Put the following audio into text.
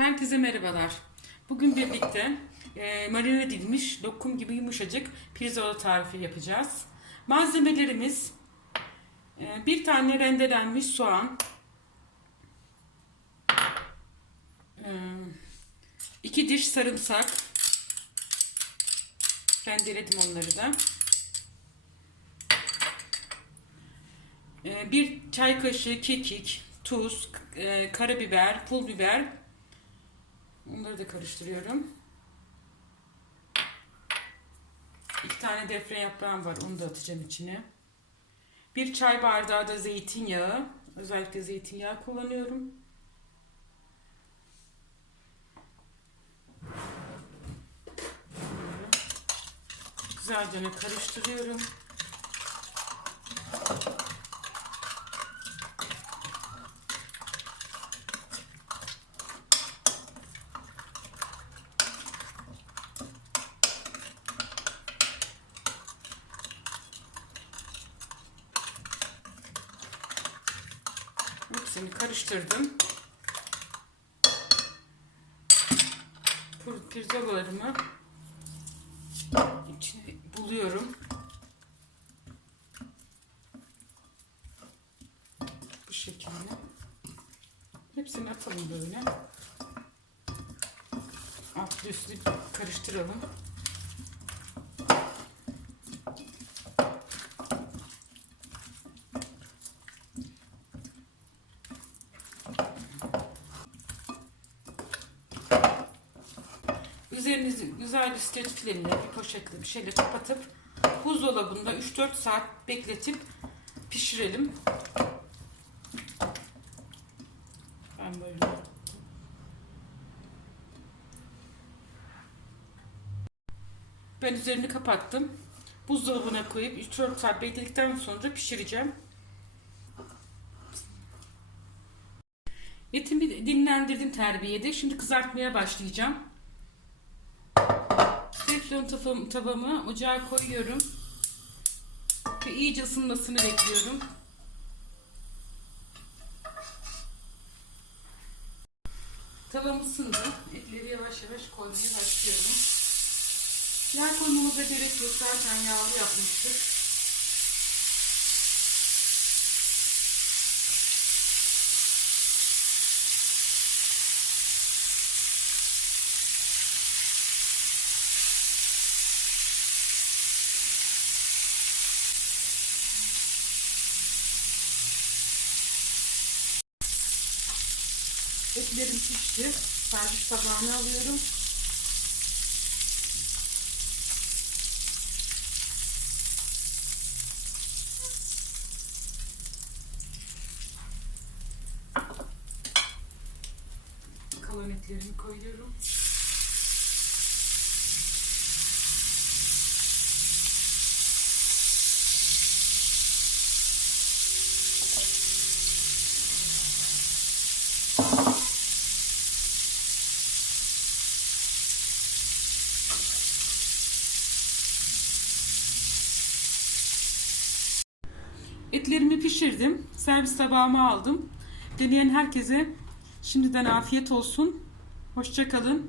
Herkese merhabalar. Bugün birlikte e, marine edilmiş lokum gibi yumuşacık pirzola tarifi yapacağız. Malzemelerimiz e, bir tane rendelenmiş soğan, e, iki diş sarımsak, rendeledim onları da. E, bir çay kaşığı kekik, tuz, e, karabiber, pul biber, Onları da karıştırıyorum. İki tane defne yaprağım var. Onu da atacağım içine. Bir çay bardağı da zeytinyağı. Özellikle zeytinyağı kullanıyorum. Güzelce karıştırıyorum. Hepsini karıştırdım. Pir- Pirzolalarımı içine buluyorum. Bu şekilde. Hepsini atalım böyle. Altlı üstlü karıştıralım. Üzerinizi güzel bir streç filmle, bir poşetle bir şeyle kapatıp buzdolabında 3-4 saat bekletip pişirelim. Ben böyle Ben üzerini kapattım. Buzdolabına koyup 3-4 saat bekledikten sonra pişireceğim. Etimi dinlendirdim terbiyede. Şimdi kızartmaya başlayacağım. Teflon tavamı, ocağa koyuyorum. Ve iyice ısınmasını bekliyorum. Tavam ısındı. Etleri yavaş yavaş koymaya başlıyorum. Yağ koymamıza gerek yok. Zaten yağlı yapmıştık. Etlerim pişti. Servis tabağına alıyorum. Kalan etlerimi koyuyorum. Etlerimi pişirdim. Servis tabağıma aldım. Deneyen herkese şimdiden afiyet olsun. Hoşça kalın.